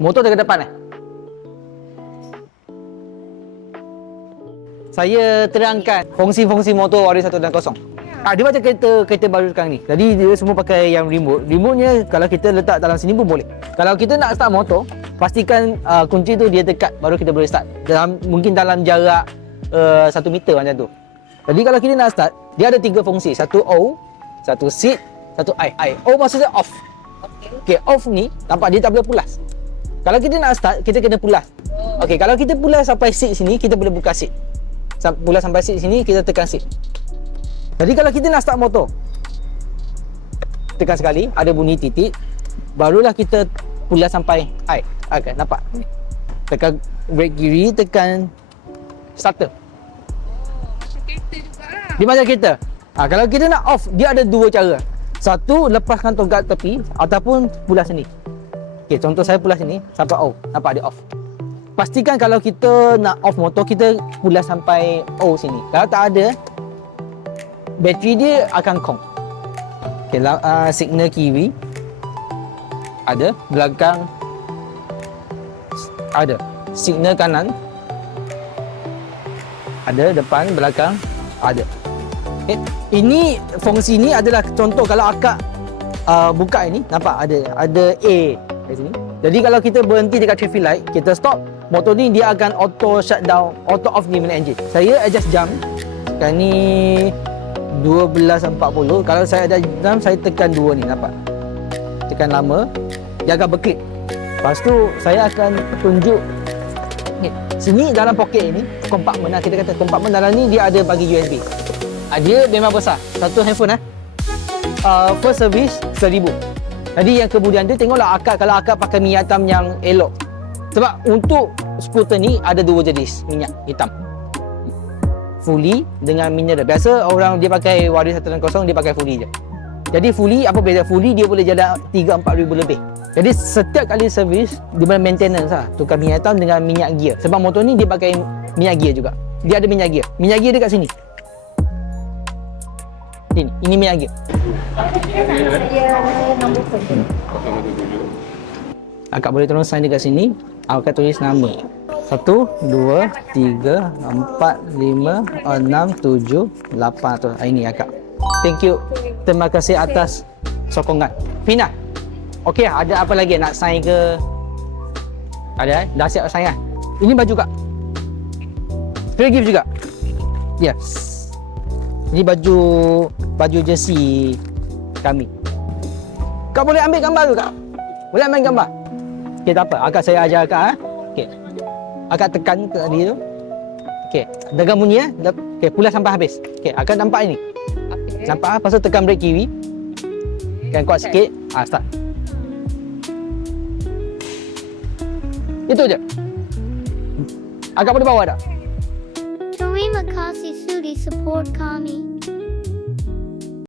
Motor dekat depan Saya terangkan fungsi-fungsi motor Wario 1 dan 0. Dia macam kereta baru sekarang ni. Jadi dia semua pakai yang remote. Remote-nya kalau kita letak dalam sini pun boleh. Kalau kita nak start motor, pastikan kunci tu dia dekat baru kita boleh start. Mungkin dalam jarak 1 meter macam tu. Jadi kalau kita nak start, dia ada 3 fungsi. Satu O, satu seat, satu I. O maksudnya off. Okey, off ni nampak dia tak boleh pulas. Kalau kita nak start, kita kena pulas. Okey, kalau kita pulas sampai seat sini, kita boleh buka seat. Pulas sampai seat sini, kita tekan seat. Jadi kalau kita nak start motor, tekan sekali, ada bunyi titik, barulah kita pulas sampai I. Okay, nampak? Tekan brake kiri, tekan starter. Macam kereta jugalah. Dia macam kereta. Kalau kita nak off, dia ada 2 cara. Satu, lepaskan tongkat tepi ataupun pulas sini. Okay, contoh saya pulas sini sampai O. Nampak dia off. Pastikan kalau kita nak off motor, kita pulas sampai O sini. Kalau tak ada, bateri dia akan kong. Okay, signal kiri ada, belakang ada, signal kanan ada, depan, belakang ada. Okay. Ini fungsi ni adalah contoh kalau akak buka ini, nampak ada A di sini. Jadi kalau kita berhenti dekat traffic light, kita stop, motor ni dia akan auto shutdown, auto off ni main engine. Saya adjust jam. Sekarang ni 12.40. Kalau saya ada jam, saya tekan 2 ni, nampak? Tekan lama, dia akan berklip. Lepas tu saya akan tunjuk sini dalam poket ni, kompartmen lah, kita kata kompartmen dalam ni dia ada bagi USB. Dia memang besar. Satu handphone first service 1,000. Jadi yang kemudian tu tengoklah akak, kalau akak pakai minyak hitam yang elok. Sebab untuk skuter ni ada 2 jenis minyak hitam. Fully dengan mineral. Biasa orang dia pakai Wario 1 dan 0, dia pakai fully je. Jadi fully, apa beza? Fully dia boleh jalan 3-4 ribu lebih. Jadi setiap kali servis, dia boleh maintenance lah. Tukar minyak hitam dengan minyak gear. Sebab motor ni dia pakai minyak gear juga. Dia ada minyak gear. Minyak gear dekat sini. Ini minyak gear. Akak boleh tolong sign dekat sini. Akak tulis nama. 1, 2, 3, 4, 5, 6, 7, 8 tu. Ini akak. Thank you. Terima kasih atas sokongan. Fina. Okey, ada apa lagi nak sign ke? Ada dah siap sign kan? Ini baju kak. Free gift juga. Yes. Ini baju jersey kami. Kak boleh ambil gambar tu kak? Boleh ambil gambar? Okey, tak apa. Akak saya ajar akak. Okey. Akak tekan ke dia tu. Okey, dengar bunyi Okey, pulas sampai habis. Okey, akak nampak ini. Okay. Nampak lepas tu tekan brake kiri. Tekan kuat sikit. Start. Itu je. Akak boleh bawa dah. Terima kasih sudah support kami.